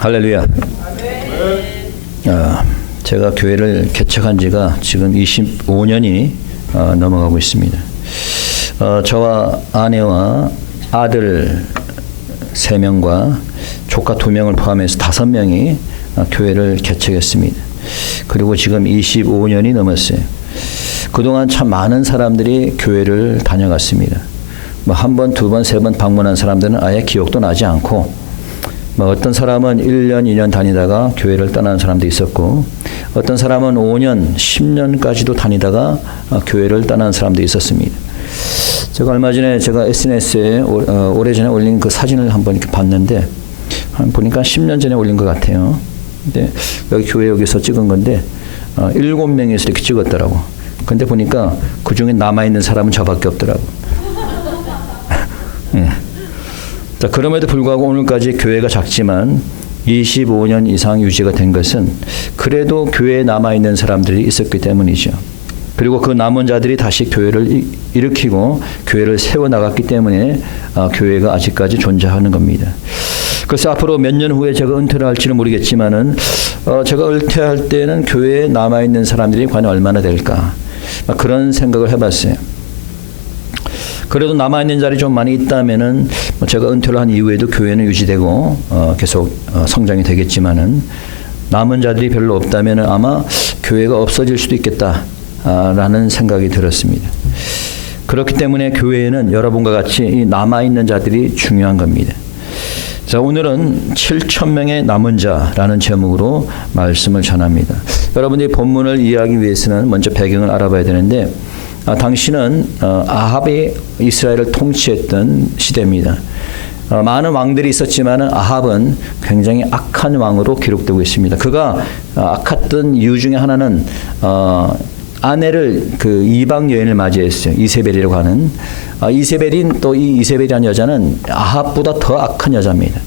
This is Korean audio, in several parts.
할렐루야. 제가 교회를 개척한 지가 지금 25년이 넘어가고 있습니다. 저와 아내와 아들 3명과 조카 2명을 포함해서 5명이 교회를 개척했습니다. 그리고 지금 25년이 넘었어요. 그동안 참 많은 사람들이 교회를 다녀갔습니다. 한 번, 2번, 3번 방문한 사람들은 아예 기억도 나지 않고, 어떤 사람은 1년, 2년 다니다가 교회를 떠나는 사람도 있었고, 어떤 사람은 5년, 10년까지도 다니다가 교회를 떠나는 사람도 있었습니다. 제가 얼마 전에 제가 SNS에 오래전에 올린 그 사진을 한번 이렇게 봤는데, 보니까 10년 전에 올린 것 같아요. 근데 여기 교회 여기서 찍은 건데, 7명에서 이렇게 찍었더라고. 근데 보니까 그 중에 남아있는 사람은 저밖에 없더라고. 예. 자, 그럼에도 불구하고 오늘까지 교회가 작지만 25년 이상 유지가 된 것은 그래도 교회에 남아있는 사람들이 있었기 때문이죠. 그리고 그 남은 자들이 다시 교회를 일으키고 교회를 세워나갔기 때문에 교회가 아직까지 존재하는 겁니다. 그래서 앞으로 몇 년 후에 제가 은퇴를 할지는 모르겠지만은 제가 은퇴할 때는 교회에 남아있는 사람들이 과연 얼마나 될까, 그런 생각을 해봤어요. 그래도 남아있는 자리 좀 많이 있다면은 제가 은퇴를 한 이후에도 교회는 유지되고 계속 성장이 되겠지만은, 남은 자들이 별로 없다면은 아마 교회가 없어질 수도 있겠다라는 생각이 들었습니다. 그렇기 때문에 교회에는 여러분과 같이 이 남아있는 자들이 중요한 겁니다. 자, 오늘은 7,000명의 남은 자라는 제목으로 말씀을 전합니다. 여러분들이 본문을 이해하기 위해서는 먼저 배경을 알아봐야 되는데, 당시는 아합이 이스라엘을 통치했던 시대입니다. 많은 왕들이 있었지만 아합은 굉장히 악한 왕으로 기록되고 있습니다. 그가 악했던 이유 중에 하나는 아내를 그 이방 여인을 맞이했어요. 이세벨이라고 하는. 이세벨인 또 이 이세벨이라는 여자는 아합보다 더 악한 여자입니다.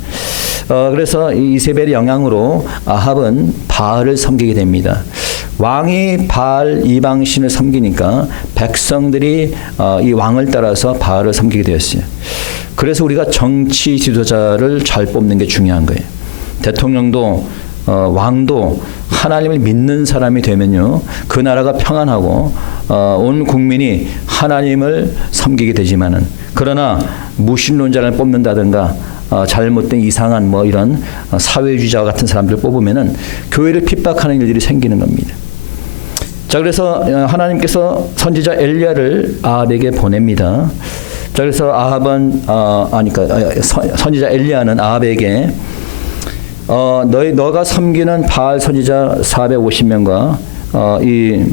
그래서 이 이세벨의 영향으로 아합은 바알을 섬기게 됩니다. 왕이 바알 이방신을 섬기니까 백성들이 이 왕을 따라서 바알을 섬기게 되었어요. 그래서 우리가 정치 지도자를 잘 뽑는 게 중요한 거예요. 대통령도 왕도 하나님을 믿는 사람이 되면요, 그 나라가 평안하고 온 국민이 하나님을 섬기게 되지만은, 그러나 무신론자를 뽑는다든가 잘못된 이상한 이런 사회주의자 같은 사람들 뽑으면은 교회를 핍박하는 일들이 생기는 겁니다. 자, 그래서 하나님께서 선지자 엘리야를 아합에게 보냅니다. 자, 그래서 아합은 선지자 엘리야는 아합에게 너가 섬기는 바알 선지자 450명과 이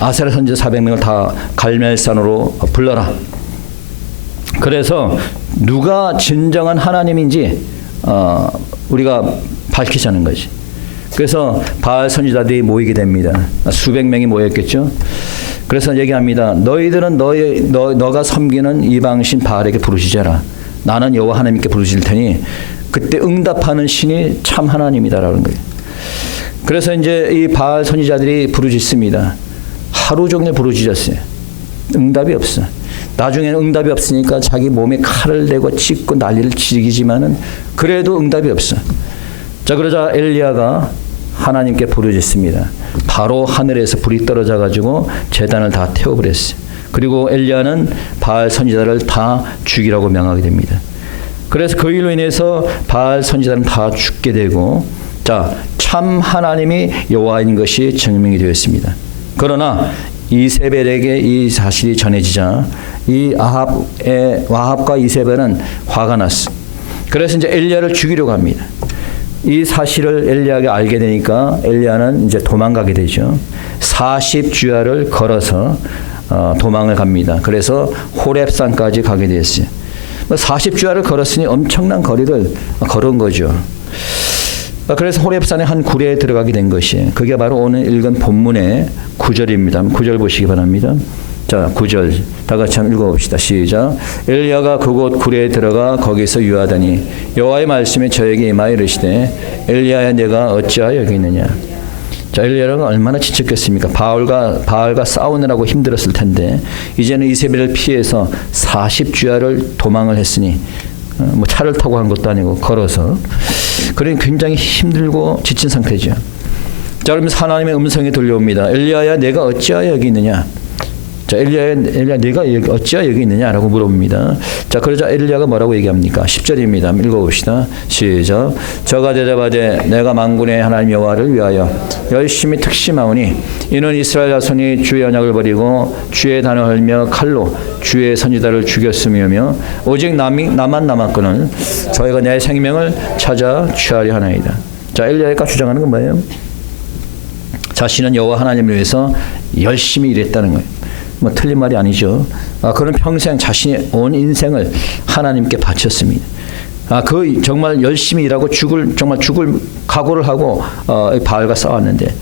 아세라 선지자 400명을 다 갈멜산으로 불러라. 그래서 누가 진정한 하나님인지 우리가 밝히자는 거지. 그래서 바알 선지자들이 모이게 됩니다. 수백 명이 모였겠죠. 그래서 얘기합니다. 너희들은 너가 섬기는 이방신 바알에게 부르시자라. 나는 여호와 하나님께 부르실 테니 그때 응답하는 신이 참 하나님이다라는 거예요. 그래서 이제 이 바알 선지자들이 부르짖습니다. 하루 종일 부르짖었어요. 응답이 없어. 나중에는 응답이 없으니까 자기 몸에 칼을 대고 찢고 난리를 치기지만은 그래도 응답이 없어. 자, 그러자 엘리야가 하나님께 부르짖습니다. 바로 하늘에서 불이 떨어져 가지고 제단을 다 태워버렸어요. 그리고 엘리야는 바알 선지자를 다 죽이라고 명하게 됩니다. 그래서 그 일로 인해서 바알 선지자는 다 죽게 되고, 자, 참 하나님이 여호와인 것이 증명이 되었습니다. 그러나 이세벨에게 이 사실이 전해지자 이 아합과 이세벨은 화가 났어. 그래서 이제 엘리야를 죽이려고 합니다. 이 사실을 엘리야가 알게 되니까 엘리야는 이제 도망가게 되죠. 40주야를 걸어서 도망을 갑니다. 그래서 호렙산까지 가게 됐어요. 40주야를 걸었으니 엄청난 거리를 걸은 거죠. 그래서 호렙산의 한 굴에 들어가게 된 것이, 그게 바로 오늘 읽은 본문의 9절입니다. 9절 보시기 바랍니다. 자, 9절 다 같이 한번 읽어봅시다. 시작. 엘리야가 그곳 굴에 들어가 거기서 유하더니 여호와의 말씀이 저에게 임하여 이르시되 엘리야야 내가 어찌하여 여기 있느냐. 자, 엘리야가 얼마나 지쳤겠습니까? 바알과 싸우느라고 힘들었을 텐데 이제는 이세벨을 피해서 40주야를 도망을 했으니 뭐 차를 타고 한 것도 아니고 걸어서. 그러니 굉장히 힘들고 지친 상태죠. 자, 그러면서 하나님의 음성이 들려옵니다. 엘리야야, 내가 어찌하여 여기 있느냐? 자, 엘리야, 내가 어찌하여 여기 있느냐라고 물어봅니다. 자, 그러자 엘리야가 뭐라고 얘기합니까? 10절입니다. 읽어봅시다. 시작. 저가 대답하되 내가 만군의 하나님 여호와를 위하여 열심히 특심하오니 이는 이스라엘 자손이 주의 언약을 버리고 주의 단을 헐며 칼로 주의 선지자를 죽였으며 오직 나만 남았거늘 저희가 내 생명을 찾아 취하려 하나이다. 자, 엘리야가 주장하는 건 뭐예요? 자신은 여호와 하나님을 위해서 열심히 일했다는 거예요. 뭐 틀린 말이 아니죠. 그는 평생 자신의 온 인생을 하나님께 바쳤습니다. 그 정말 열심히 일하고 죽을 각오를 하고 바알과 싸웠는데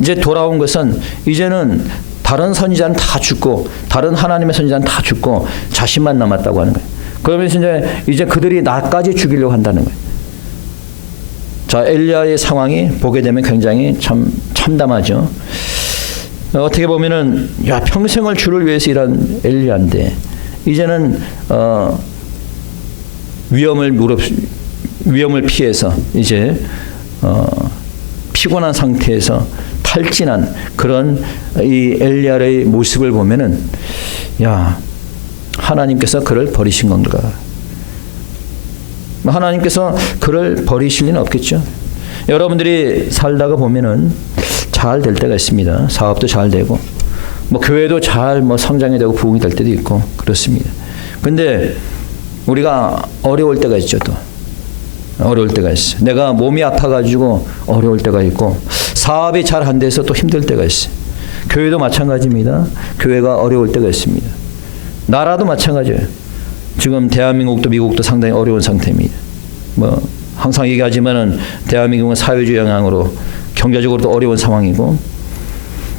이제 돌아온 것은 이제는 다른 선지자는 다 죽고 다른 하나님의 선지자는 다 죽고 자신만 남았다고 하는 거예요. 그러면서 이제 그들이 나까지 죽이려고 한다는 거예요. 자, 엘리야의 상황이 보게 되면 굉장히 참 참담하죠. 어떻게 보면은 평생을 주를 위해서 일한 엘리야인데 이제는 위험을 피해서 이제 피곤한 상태에서 탈진한 그런 이 엘리야의 모습을 보면은 하나님께서 그를 버리신 건가? 하나님께서 그를 버리실 리는 없겠죠. 여러분들이 살다가 보면은 잘 될 때가 있습니다. 사업도 잘 되고, 뭐 교회도 잘 성장이 되고 부흥이 될 때도 있고 그렇습니다. 근데 우리가 어려울 때가 있죠. 또 어려울 때가 있어요. 내가 몸이 아파가지고 어려울 때가 있고, 사업이 잘 안 돼서 또 힘들 때가 있어요. 교회도 마찬가지입니다. 교회가 어려울 때가 있습니다. 나라도 마찬가지예요. 지금 대한민국도 미국도 상당히 어려운 상태입니다. 뭐 항상 얘기하지만은 대한민국은 사회주의 영향으로 경제적으로도 어려운 상황이고,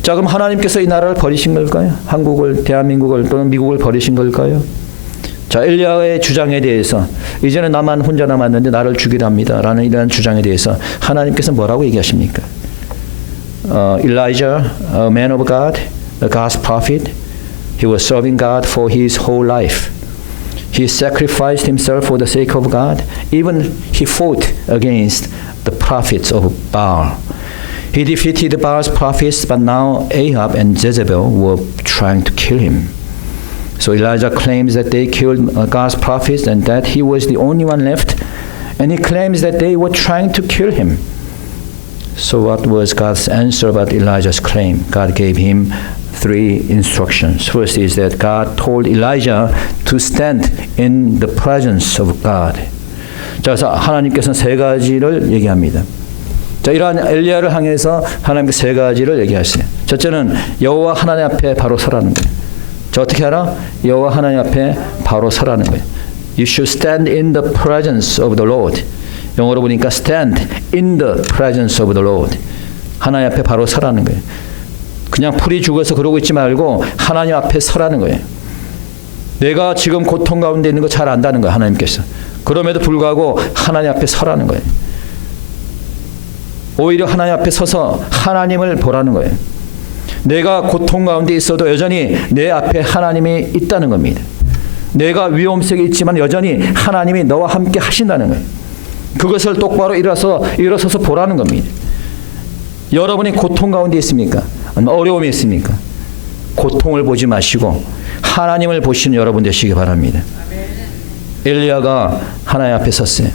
자, 그럼 하나님께서 이 나라를 버리신 걸까요? 한국을, 대한민국을 또는 미국을 버리신 걸까요? 자, 엘리야의 주장에 대해서 이제는 나만 혼자 남았는데 나를 죽이랍니다 라는 이런 주장에 대해서 하나님께서 뭐라고 얘기하십니까? Elijah, a man of God, a God's prophet, he was serving God for his whole life. He sacrificed himself for the sake of God. Even he fought against the prophets of Baal. He defeated Baal's prophets, but now Ahab and Jezebel were trying to kill him. So Elijah claims that they killed God's prophets and that he was the only one left, and he claims that they were trying to kill him. So what was God's answer about Elijah's claim? God gave him 3 instructions. First is that God told Elijah to stand in the presence of God. 자, 그래서 하나님께서는 3가지를 얘기합니다. 자, 이러한 엘리야를 향해서 하나님께서 3가지를 얘기하세요. 첫째는 여호와 하나님 앞에 바로 서라는 거예요. 자, 어떻게 알아? 여호와 하나님 앞에 바로 서라는 거예요. You should stand in the presence of the Lord. 영어로 보니까 stand in the presence of the Lord. 하나님 앞에 바로 서라는 거예요. 그냥 풀이 죽어서 그러고 있지 말고 하나님 앞에 서라는 거예요. 내가 지금 고통 가운데 있는 거 잘 안다는 거예요. 하나님께서. 그럼에도 불구하고 하나님 앞에 서라는 거예요. 오히려 하나님 앞에 서서 하나님을 보라는 거예요. 내가 고통 가운데 있어도 여전히 내 앞에 하나님이 있다는 겁니다. 내가 위험 속에 있지만 여전히 하나님이 너와 함께 하신다는 거예요. 그것을 똑바로 일어서서 보라는 겁니다. 여러분이 고통 가운데 있습니까? 어려움이 있습니까? 고통을 보지 마시고 하나님을 보시는 여러분 되시기 바랍니다. 엘리야가 하나님 앞에 섰어요.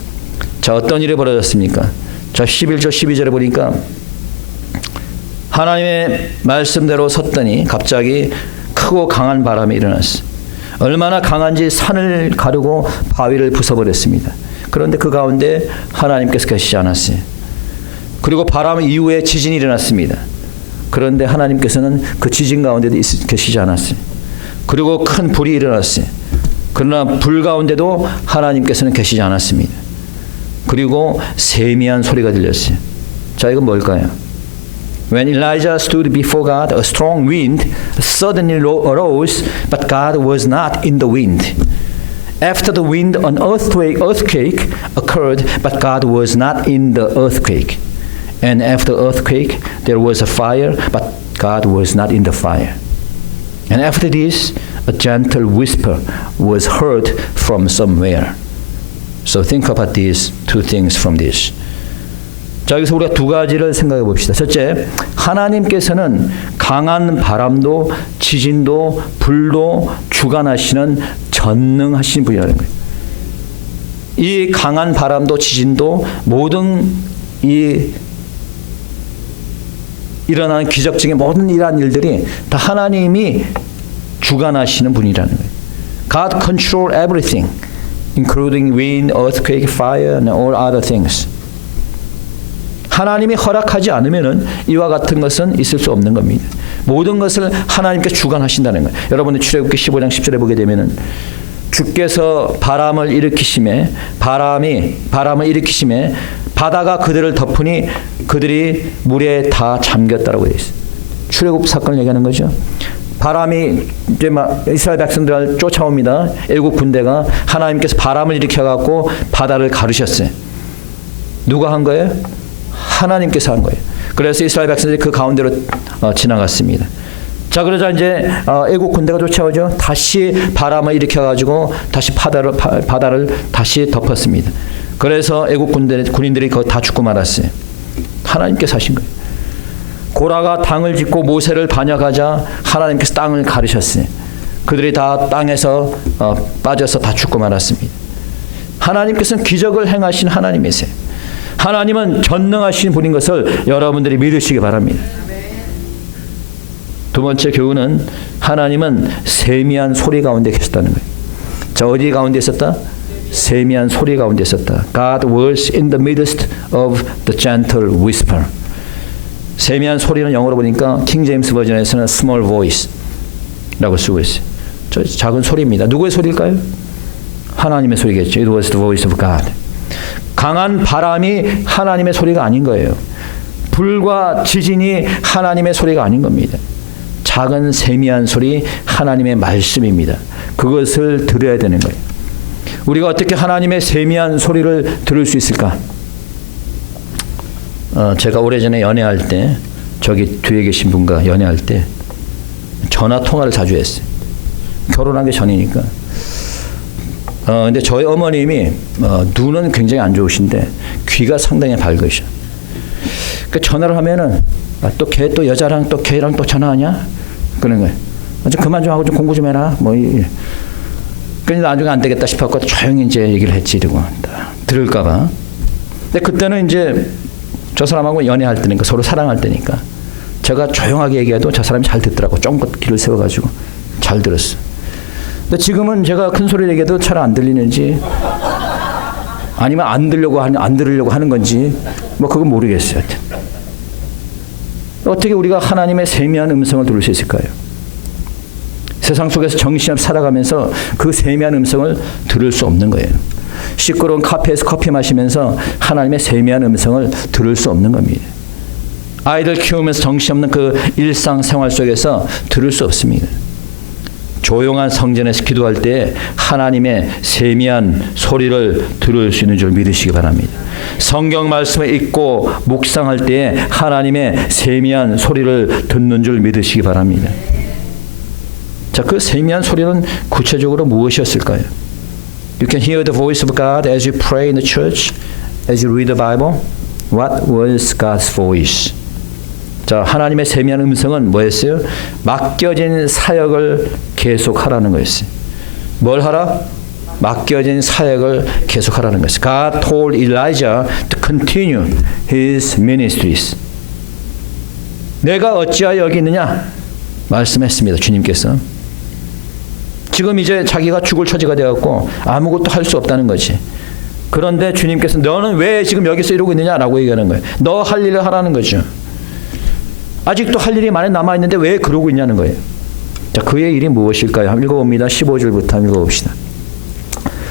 자, 어떤 일이 벌어졌습니까? 자, 11절 12절에 보니까 하나님의 말씀대로 섰더니 갑자기 크고 강한 바람이 일어났어요. 얼마나 강한지 산을 가르고 바위를 부숴버렸습니다. 그런데 그 가운데 하나님께서 계시지 않았어요. 그리고 바람 이후에 지진이 일어났습니다. 그런데 하나님께서는 그 지진 가운데도 계시지 않았어요. 그리고 큰 불이 일어났어요. 그러나 불 가운데도 하나님께서는 계시지 않았습니다. 그리고 세미한 소리가 들렸어요. 자, 이건 뭘까요? When Elijah stood before God, a strong wind suddenly arose, but God was not in the wind. After the wind, an earthquake occurred, but God was not in the earthquake. And after the earthquake, there was a fire, but God was not in the fire. And after this, a gentle whisper was heard from somewhere. So think about these two things from this. 자, 여기서 우리가 두 가지를 생각해 봅시다. 첫째, 하나님께서는 강한 바람도 지진도 불도 주관하시는 전능하신 분이라는 거예요. 이 강한 바람도 지진도 모든 일어나는 기적적인 모든 이러한 일들이 다 하나님이 주관하시는 분이라는 거예요. God control everything, including wind, earthquake, fire, and all other things. 하나님이 허락하지 않으면은 이와 같은 것은 있을 수 없는 겁니다. 모든 것을 하나님께 주관하신다는 거예요. 여러분들 출애굽기 15장 10절에 보게 되면은 주께서 바람을 일으키심에 바다가 그들을 덮으니 그들이 물에 다 잠겼다라고 되어 있어요. 출애굽 사건을 얘기하는 거죠. 바람이 이제 막 이스라엘 백성들을 쫓아옵니다. 애국 군대가 하나님께서 바람을 일으켜 갖고 바다를 가르셨어요. 누가 한 거예요? 하나님께서 한 거예요. 그래서 이스라엘 백성들이 그 가운데로 지나갔습니다. 자, 그러자 이제 애국 군대가 쫓아오죠. 다시 바람을 일으켜 가지고 다시 바다를 다시 덮었습니다. 그래서 애국 군인들이 거기 다 죽고 말았어요. 하나님께서 하신 거예요. 고라가 당을 짓고 모세를 반역하자 하나님께서 땅을 가르셨어요. 그들이 다 땅에서 빠져서 다 죽고 말았습니다. 하나님께서는 기적을 행하신 하나님이세요. 하나님은 전능하신 분인 것을 여러분들이 믿으시기 바랍니다. 두 번째 교훈은 하나님은 세미한 소리 가운데 계셨다는 거예요. 자, 어디 가운데 있었다? 세미한 소리 가운데 있었다. God was in the midst of the gentle whisper. 세미한 소리는 영어로 보니까 킹 제임스 버전에서는 small voice라고 쓰고 있어요. 저 작은 소리입니다. 누구의 소리일까요? 하나님의 소리겠죠. It was the voice of God. 강한 바람이 하나님의 소리가 아닌 거예요. 불과 지진이 하나님의 소리가 아닌 겁니다. 작은 세미한 소리 하나님의 말씀입니다. 그것을 들어야 되는 거예요. 우리가 어떻게 하나님의 세미한 소리를 들을 수 있을까? 제가 오래전에 연애할 때 저기 뒤에 계신 분과 연애할 때 전화 통화를 자주 했어요. 결혼하기 전이니까. 근데 저희 어머님이 눈은 굉장히 안 좋으신데 귀가 상당히 밝으셔. 그 전화를 하면은 또 걔 또 여자랑 또 걔랑 또 전화하냐? 그런 거예요. 좀 그만 좀 하고 좀 공부 좀 해라. 뭐 그래서 나중에 안 되겠다 싶어서 조용히 이제 얘기를 했지. 이러고 들을까봐. 근데 그때는 이제 저 사람하고 연애할 때니까 서로 사랑할 때니까 제가 조용하게 얘기해도 저 사람이 잘 듣더라고. 쫑긋 귀를 세워가지고 잘 들었어. 근데 지금은 제가 큰 소리를 얘기해도 잘 안 들리는지 아니면 안 들으려고 하는 건지 뭐 그건 모르겠어요. 어떻게 우리가 하나님의 세미한 음성을 들을 수 있을까요? 세상 속에서 정신없이 살아가면서 그 세미한 음성을 들을 수 없는 거예요. 시끄러운 카페에서 커피 마시면서 하나님의 세미한 음성을 들을 수 없는 겁니다. 아이들 키우면서 정신없는 그 일상생활 속에서 들을 수 없습니다. 조용한 성전에서 기도할 때 하나님의 세미한 소리를 들을 수 있는 줄 믿으시기 바랍니다. 성경 말씀을 읽고 묵상할 때 하나님의 세미한 소리를 듣는 줄 믿으시기 바랍니다. 자, 그 세미한 소리는 구체적으로 무엇이었을까요? You can hear the voice of God as you pray in the church, as you read the Bible. What was God's voice? 자, 하나님의 세미한 음성은 뭐였어요? 맡겨진 사역을 계속하라는 거였어요. 뭘 하라? 맡겨진 사역을 계속하라는 것이었어요. God told Elijah to continue his ministries. 내가 어찌하여 여기 있느냐? 말씀했습니다. 주님께서. 지금 이제 자기가 죽을 처지가 되었고 아무것도 할 수 없다는 거지. 그런데 주님께서 너는 왜 지금 여기서 이러고 있느냐라고 얘기하는 거예요. 너 할 일을 하라는 거죠. 아직도 할 일이 많이 남아있는데 왜 그러고 있냐는 거예요. 자, 그의 일이 무엇일까요? 한번 읽어봅니다. 15절부터 한번 읽어봅시다.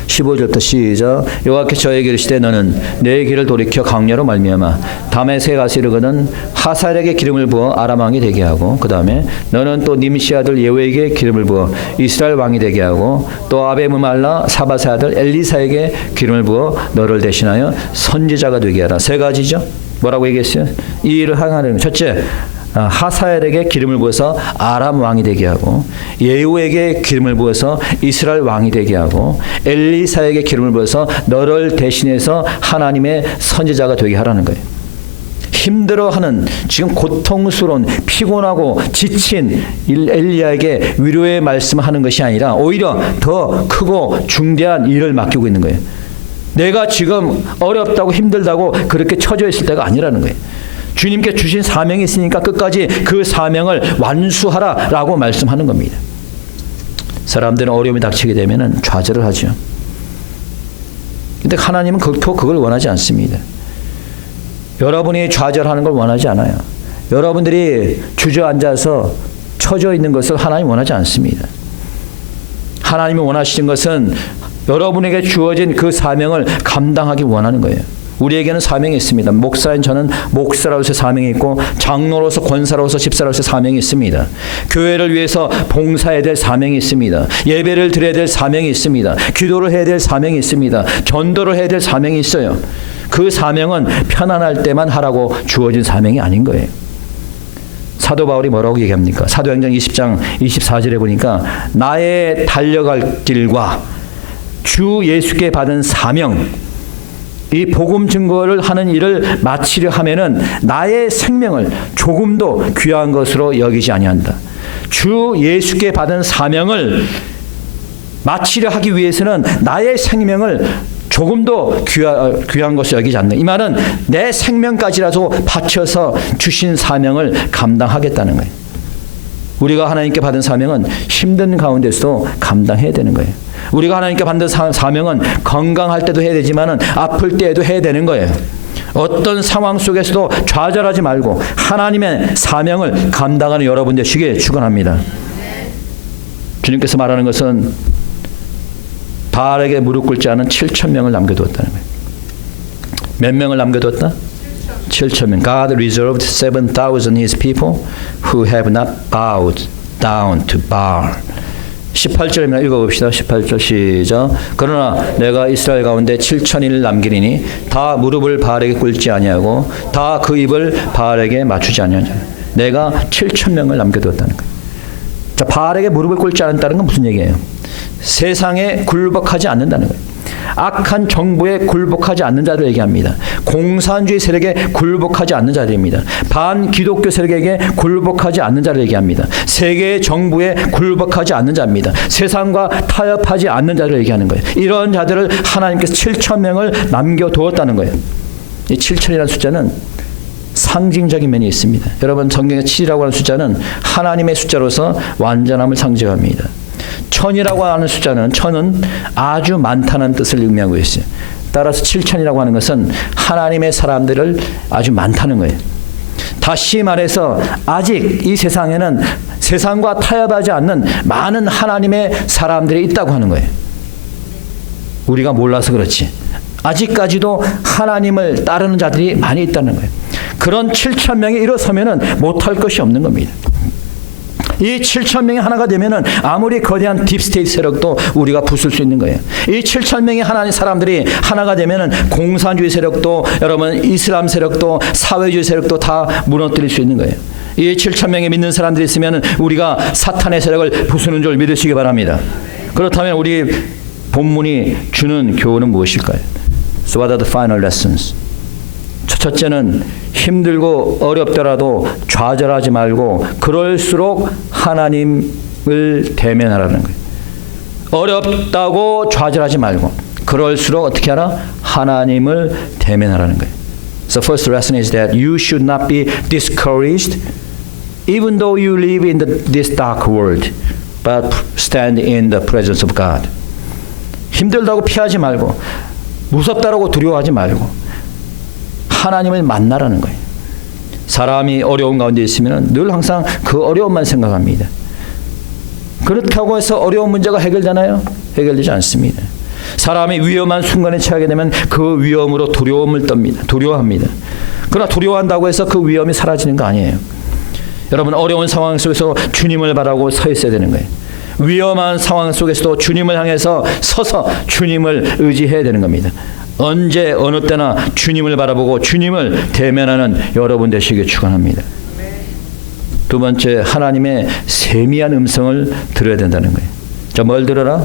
15절부터 시작. 여호와께서 저에게 이르시되 너는 내 길을 돌이켜 강야로 말미암아 다메섹에 가서 이르거든 하사엘에게 기름을 부어 아람 왕이 되게 하고 그 다음에 너는 또 님시 아들 예후에게 기름을 부어 이스라엘 왕이 되게 하고 또 아베므말라 사바세 아들 엘리사에게 기름을 부어 너를 대신하여 선지자가 되게 하라. 세 가지죠. 뭐라고 얘기했어요? 이 일을 행하는 첫째, 하사엘에게 기름을 부어서 아람 왕이 되게 하고, 예후에게 기름을 부어서 이스라엘 왕이 되게 하고, 엘리사에게 기름을 부어서 너를 대신해서 하나님의 선지자가 되게 하라는 거예요. 힘들어하는, 지금 고통스러운, 피곤하고 지친 엘리야에게 위로의 말씀을 하는 것이 아니라 오히려 더 크고 중대한 일을 맡기고 있는 거예요. 내가 지금 어렵다고 힘들다고 그렇게 처져 있을 때가 아니라는 거예요. 주님께 주신 사명이 있으니까 끝까지 그 사명을 완수하라라고 말씀하는 겁니다. 사람들은 어려움이 닥치게 되면 좌절을 하죠. 근데 하나님은 그걸 원하지 않습니다. 여러분이 좌절하는 걸 원하지 않아요. 여러분들이 주저앉아서 처져 있는 것을 하나님 원하지 않습니다. 하나님이 원하시는 것은 여러분에게 주어진 그 사명을 감당하기 원하는 거예요. 우리에게는 사명이 있습니다. 목사인 저는 목사로서 사명이 있고, 장로로서, 권사로서, 집사로서 사명이 있습니다. 교회를 위해서 봉사해야 될 사명이 있습니다. 예배를 드려야 될 사명이 있습니다. 기도를 해야 될 사명이 있습니다. 전도를 해야 될 사명이 있어요. 그 사명은 편안할 때만 하라고 주어진 사명이 아닌 거예요. 사도 바울이 뭐라고 얘기합니까? 사도행전 20장 24절에 보니까 나의 달려갈 길과 주 예수께 받은 사명, 이 복음 증거를 하는 일을 마치려 하면은 나의 생명을 조금도 귀한 것으로 여기지 아니한다. 주 예수께 받은 사명을 마치려 하기 위해서는 나의 생명을 조금도 귀한 것을 여기지 않는, 이 말은 내 생명까지라도 바쳐서 주신 사명을 감당하겠다는 거예요. 우리가 하나님께 받은 사명은 힘든 가운데서도 감당해야 되는 거예요. 우리가 하나님께 받은 사명은 건강할 때도 해야 되지만 아플 때에도 해야 되는 거예요. 어떤 상황 속에서도 좌절하지 말고 하나님의 사명을 감당하는 여러분 되시길 축원합니다. 주님께서 말하는 것은 바알에게 무릎 꿇지 않은 7,000명을 남겨두었다는 거예요. 몇 명을 남겨두었다? 7,000명. God reserved 7,000 his people who have not bowed down to Baal. 18절입니다. 읽어봅시다. 18절 시작. 그러나 내가 이스라엘 가운데 7,000인을 남기리니 다 무릎을 바알에게 꿇지 아니하고 다 그 입을 바알에게 맞추지 아니하냐. 내가 7,000명을 남겨두었다는 거예요. 자, 바알에게 무릎을 꿇지 않았다는 건 무슨 얘기예요? 세상에 굴복하지 않는다는 거예요. 악한 정부에 굴복하지 않는 자를 얘기합니다. 공산주의 세력에 굴복하지 않는 자들입니다. 반기독교 세력에게 굴복하지 않는 자를 얘기합니다. 세계의 정부에 굴복하지 않는 자입니다. 세상과 타협하지 않는 자를 얘기하는 거예요. 이런 자들을 하나님께서 7,000명을 남겨두었다는 거예요. 이 7,000이라는 숫자는 상징적인 면이 있습니다. 여러분, 성경의 7이라고 하는 숫자는 하나님의 숫자로서 완전함을 상징합니다. 1,000이라고 하는 숫자는, 1,000은 아주 많다는 뜻을 의미하고 있어요. 따라서 7,000이라고 하는 것은 하나님의 사람들을 아주 많다는 거예요. 다시 말해서 아직 이 세상에는 세상과 타협하지 않는 많은 하나님의 사람들이 있다고 하는 거예요. 우리가 몰라서 그렇지. 아직까지도 하나님을 따르는 자들이 많이 있다는 거예요. 그런 7,000명이 일어서면은 못할 것이 없는 겁니다. 이 7,000명이 하나가 되면은 아무리 거대한 딥스테이트 세력도 우리가 부술 수 있는 거예요. 이 7,000명의 하나님 사람들이 하나가 되면은 공산주의 세력도, 여러분 이슬람 세력도, 사회주의 세력도 다 무너뜨릴 수 있는 거예요. 이 7,000명의 믿는 사람들이 있으면 우리가 사탄의 세력을 부수는 줄 믿으시기 바랍니다. 그렇다면 우리 본문이 주는 교훈은 무엇일까요? So what are the final lessons? 첫째는 힘들고 어렵더라도 좌절하지 말고 그럴수록 하나님을 대면하라는 거예요. 어렵다고 좌절하지 말고 그럴수록 어떻게 하라? 하나님을 대면하라는 거예요. So first lesson is that you should not be discouraged even though you live in this dark world, but stand in the presence of God. 힘들다고 피하지 말고 무섭다고 두려워하지 말고 하나님을 만나라는 거예요. 사람이 어려운 가운데 있으면 늘 항상 그 어려움만 생각합니다. 그렇다고 해서 어려운 문제가 해결되나요? 해결되지 않습니다. 사람이 위험한 순간에 처하게 되면 그 위험으로 두려움을 떱니다. 두려워합니다. 그러나 두려워한다고 해서 그 위험이 사라지는 거 아니에요. 여러분, 어려운 상황 속에서 주님을 바라고 서 있어야 되는 거예요. 위험한 상황 속에서도 주님을 향해서 서서 주님을 의지해야 되는 겁니다. 언제 어느 때나 주님을 바라보고 주님을 대면하는 여러분 되시길 축원합니다. 두 번째, 하나님의 세미한 음성을 들어야 된다는 거예요. 자, 뭘 들어라?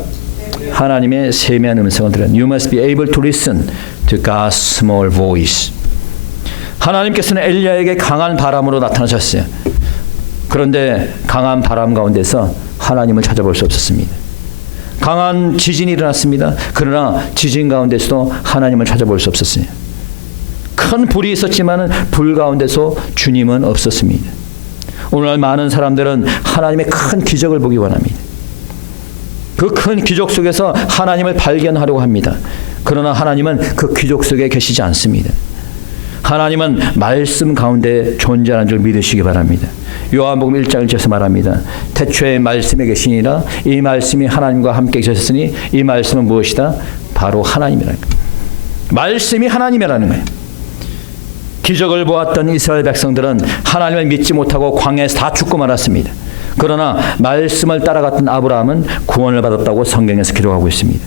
하나님의 세미한 음성을 들어야. You must be able to listen to God's small voice. 하나님께서는 엘리야에게 강한 바람으로 나타나셨어요. 그런데 강한 바람 가운데서 하나님을 찾아볼 수 없었습니다. 강한 지진이 일어났습니다. 그러나 지진 가운데서도 하나님을 찾아볼 수 없었어요. 큰 불이 있었지만 불 가운데서 주님은 없었습니다. 오늘날 많은 사람들은 하나님의 큰 기적을 보기 원합니다. 그 큰 기적 속에서 하나님을 발견하려고 합니다. 그러나 하나님은 그 기적 속에 계시지 않습니다. 하나님은 말씀 가운데 존재하는 줄 믿으시기 바랍니다. 요한복음 1장 1절에서 말합니다. 태초에 말씀에 계시니라. 이 말씀이 하나님과 함께 계셨으니 이 말씀은 무엇이다? 바로 하나님이라는 거예요. 말씀이 하나님이라는 거예요. 기적을 보았던 이스라엘 백성들은 하나님을 믿지 못하고 광야에서 다 죽고 말았습니다. 그러나 말씀을 따라갔던 아브라함은 구원을 받았다고 성경에서 기록하고 있습니다.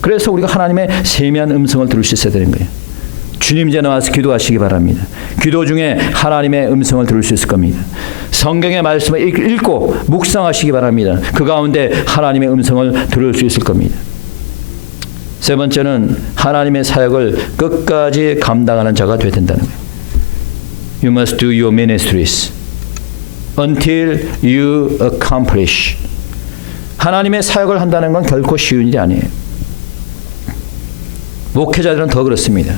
그래서 우리가 하나님의 세미한 음성을 들을 수 있어야 되는 거예요. 주님 전에 와서 기도하시기 바랍니다. 기도 중에 하나님의 음성을 들을 수 있을 겁니다. 성경의 말씀을 읽고 묵상하시기 바랍니다. 그 가운데 하나님의 음성을 들을 수 있을 겁니다. 세 번째는 하나님의 사역을 끝까지 감당하는 자가 되어야 된다는 거예요. You must do your ministries until you accomplish. 하나님의 사역을 한다는 건 결코 쉬운 일이 아니에요. 목회자들은 더 그렇습니다.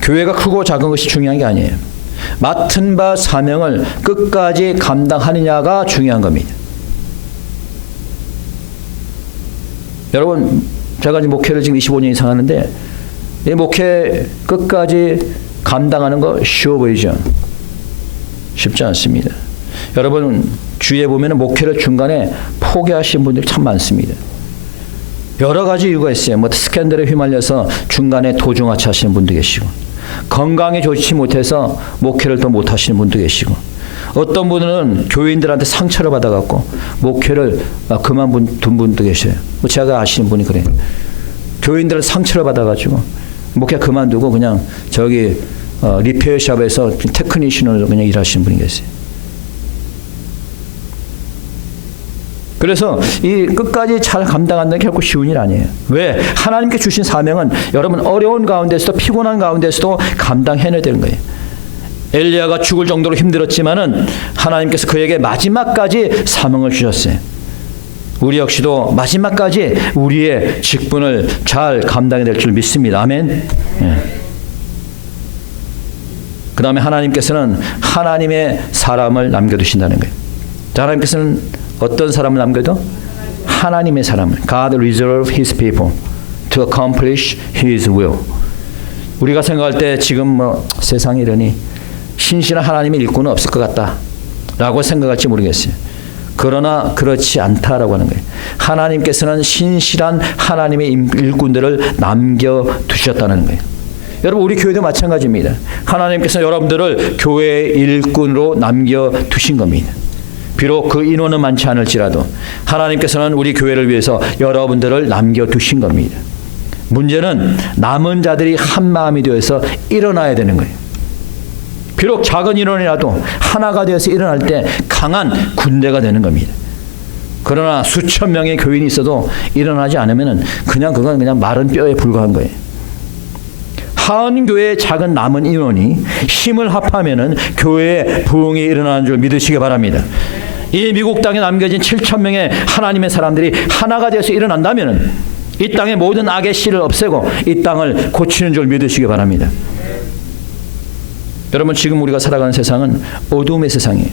교회가 크고 작은 것이 중요한 게 아니에요. 맡은 바 사명을 끝까지 감당하느냐가 중요한 겁니다. 여러분, 제가 지금 목회를 지금 25년 이상 하는데 이 목회 끝까지 감당하는 거 쉬워 보이죠? 쉽지 않습니다. 여러분, 주위에 보면 목회를 중간에 포기하신 분들이 참 많습니다. 여러 가지 이유가 있어요. 뭐 스캔들에 휘말려서 중간에 도중하차 하시는 분도 계시고, 건강이 좋지 못해서 목회를 더 못하시는 분도 계시고, 어떤 분은 교인들한테 상처를 받아갖고 목회를 그만둔 분도 계셔요. 뭐 제가 아시는 분이 그래요. 교인들은 상처를 받아가지고 목회 그만두고 그냥 저기 리페어샵에서 테크니션으로 그냥 일하시는 분이 계세요. 그래서 이 끝까지 잘 감당한다는 게 결코 쉬운 일 아니에요. 왜? 하나님께 주신 사명은 여러분 어려운 가운데서도 피곤한 가운데서도 감당해내야 되는 거예요. 엘리야가 죽을 정도로 힘들었지만은 하나님께서 그에게 마지막까지 사명을 주셨어요. 우리 역시도 마지막까지 우리의 직분을 잘 감당해야 될 줄 믿습니다. 아멘. 예. 그 다음에 하나님께서는 하나님의 사람을 남겨두신다는 거예요. 하나님께서는 어떤 사람을 남겨둬? 하나님의 사람을. God reserve His people to accomplish His will. 우리가 생각할 때 지금 뭐 세상에 이러니 신실한 하나님의 일꾼은 없을 것 같다 라고 생각할지 모르겠어요. 그러나 그렇지 않다라고 하는 거예요. 하나님께서는 신실한 하나님의 일꾼들을 남겨두셨다는 거예요. 여러분, 우리 교회도 마찬가지입니다. 하나님께서 여러분들을 교회의 일꾼으로 남겨두신 겁니다. 비록 그 인원은 많지 않을지라도 하나님께서는 우리 교회를 위해서 여러분들을 남겨두신 겁니다. 문제는 남은 자들이 한 마음이 되어서 일어나야 되는 거예요. 비록 작은 인원이라도 하나가 되어서 일어날 때 강한 군대가 되는 겁니다. 그러나 수천 명의 교인이 있어도 일어나지 않으면 그건 그냥 마른 뼈에 불과한 거예요. 한 교회의 작은 남은 인원이 힘을 합하면은 교회에 부흥이 일어나는 줄 믿으시기 바랍니다. 이 미국 땅에 남겨진 7천 명의 하나님의 사람들이 하나가 되어서 일어난다면은 이 땅의 모든 악의 씨를 없애고 이 땅을 고치는 줄 믿으시기 바랍니다. 여러분, 지금 우리가 살아가는 세상은 어둠의 세상이에요.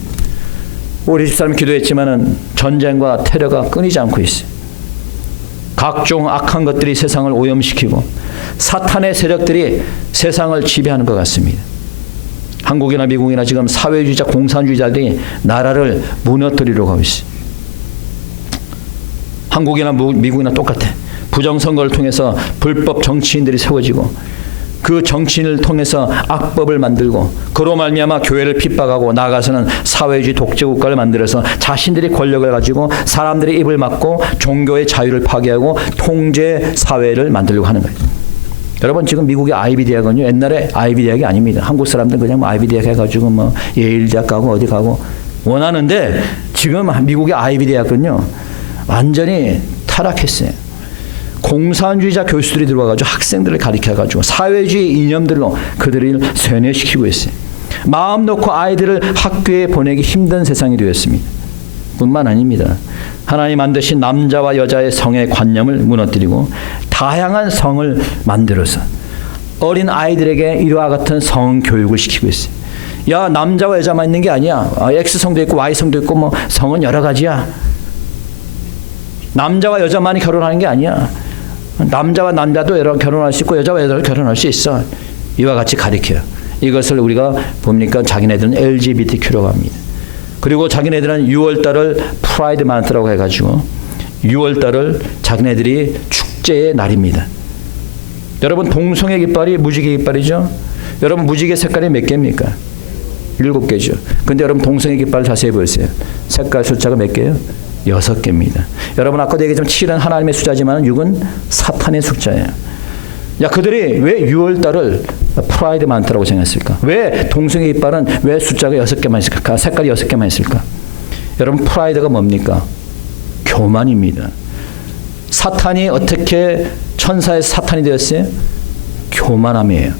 우리 집사람이 기도했지만은 전쟁과 테러가 끊이지 않고 있어요. 각종 악한 것들이 세상을 오염시키고 사탄의 세력들이 세상을 지배하는 것 같습니다. 한국이나 미국이나 지금 사회주의자, 공산주의자들이 나라를 무너뜨리려고 하고 있어요. 한국이나 미국이나 똑같아. 부정선거를 통해서 불법 정치인들이 세워지고 그 정치인을 통해서 악법을 만들고 그로 말미암아 교회를 핍박하고 나아가서는 사회주의 독재국가를 만들어서 자신들이 권력을 가지고 사람들의 입을 막고 종교의 자유를 파괴하고 통제 사회를 만들려고 하는 거예요. 여러분 지금 미국의 아이비 대학은요 옛날에 아이비 대학이 아닙니다. 한국 사람들 그냥 뭐 아이비 대학 해가지고 뭐 예일 대학 가고 어디 가고 원하는데 지금 미국의 아이비 대학은요 완전히 타락했어요. 공산주의자 교수들이 들어와가지고 학생들을 가르쳐가지고 사회주의 이념들로 그들을 세뇌시키고 있어요. 마음 놓고 아이들을 학교에 보내기 힘든 세상이 되었습니다. 뿐만 아닙니다. 하나님 만드신 남자와 여자의 성의 관념을 무너뜨리고 다양한 성을 만들어서 어린 아이들에게 이와 같은 성 교육을 시키고 있어요. 야, 남자와 여자만 있는 게 아니야. X성도 있고 Y성도 있고 뭐 성은 여러 가지야. 남자와 여자만이 결혼하는 게 아니야. 남자와 남자도 결혼할 수 있고 여자와 여자도 결혼할 수 있어. 이와 같이 가르쳐요. 이것을 우리가 봅니까? 자기네들은 LGBTQ라고 합니다. 그리고 자기네들은 6월달을 프라이드 만스라고 해가지고 6월달을 자기네들이 축제의 날입니다. 여러분 동성애 깃발이 무지개 깃발이죠. 여러분 무지개 색깔이 몇 개입니까? 7개죠. 근데 여러분 동성애 깃발 자세히 보세요. 색깔 숫자가 몇 개예요? 6개입니다. 여러분 아까도 얘기했지만 7은 하나님의 숫자지만 6은 사탄의 숫자예요. 야, 그들이 왜 6월달을 프라이드 만트라고 정했을까? 왜 동성애 깃발은 왜 숫자가 6개만 있을까? 색깔이 6개만 있을까? 여러분 프라이드가 뭡니까? 교만입니다. 사탄이 어떻게 천사의 사탄이 되었어요? 교만함이에요.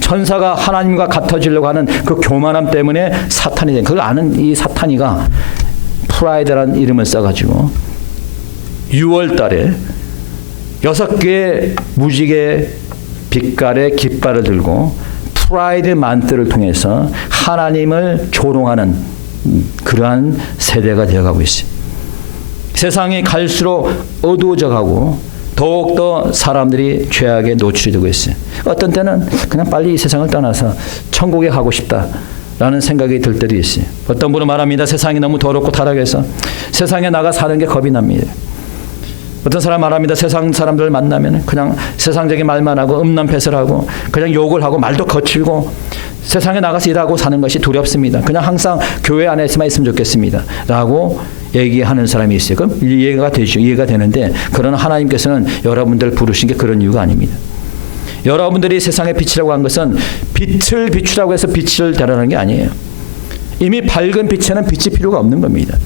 천사가 하나님과 같아지려고 하는 그 교만함 때문에 사탄이 된. 그걸 아는 이 사탄이가 프라이드라는 이름을 써가지고 6월달에 6개의 무지개 빛깔의 깃발을 들고 프라이드 만트를 통해서 하나님을 조롱하는 그러한 세대가 되어가고 있어요. 세상이 갈수록 어두워져 가고 더욱더 사람들이 죄악에 노출이 되고 있어요. 어떤 때는 그냥 빨리 이 세상을 떠나서 천국에 가고 싶다라는 생각이 들 때도 있어요. 어떤 분은 말합니다. 세상이 너무 더럽고 타락해서 세상에 나가 사는 게 겁이 납니다. 어떤 사람 말합니다. 세상 사람들 만나면 그냥 세상적인 말만 하고 음란패설하고 그냥 욕을 하고 말도 거칠고 세상에 나가서 일하고 사는 것이 두렵습니다. 그냥 항상 교회 안에서만 있으면 좋겠습니다. 라고 얘기하는 사람이 있어요. 그럼 이해가 되죠. 이해가 되는데 그러나 하나님께서는 여러분들 부르신 게 그런 이유가 아닙니다. 여러분들이 세상의 빛이라고 한 것은 빛을 비추라고 해서 빛을 대라는 게 아니에요. 이미 밝은 빛에는 빛이 필요가 없는 겁니다.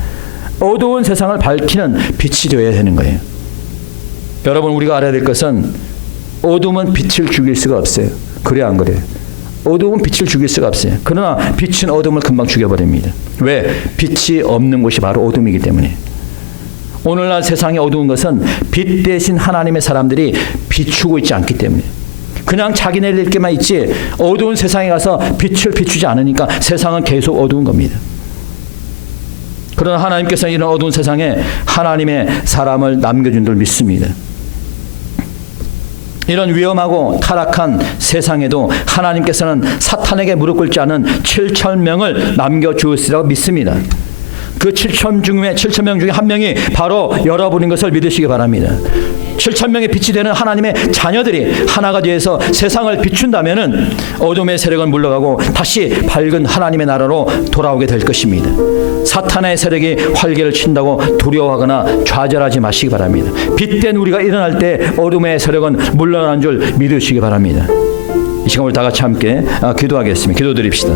어두운 세상을 밝히는 빛이 되어야 되는 거예요. 여러분 우리가 알아야 될 것은 어둠은 빛을 죽일 수가 없어요. 그래 안 그래요? 어둠은 빛을 죽일 수가 없어요. 그러나 빛은 어둠을 금방 죽여버립니다. 왜? 빛이 없는 곳이 바로 어둠이기 때문에. 오늘날 세상이 어두운 것은 빛 대신 하나님의 사람들이 비추고 있지 않기 때문에. 그냥 자기네들 일게만 있지 어두운 세상에 가서 빛을 비추지 않으니까 세상은 계속 어두운 겁니다. 그러나 하나님께서는 이런 어두운 세상에 하나님의 사람을 남겨준 줄 믿습니다. 이런 위험하고 타락한 세상에도 하나님께서는 사탄에게 무릎 꿇지 않은 7,000명을 남겨주었으리라고 믿습니다. 그 7,000명 중에 한 명이 바로 여러분인 것을 믿으시기 바랍니다. 7,000명의 빛이 되는 하나님의 자녀들이 하나가 되어서 세상을 비춘다면은 어둠의 세력은 물러가고 다시 밝은 하나님의 나라로 돌아오게 될 것입니다. 사탄의 세력이 활개를 친다고 두려워하거나 좌절하지 마시기 바랍니다. 빛된 우리가 일어날 때 어둠의 세력은 물러나는 줄 믿으시기 바랍니다. 이 시간 우리 다 같이 함께 기도하겠습니다. 기도드립시다.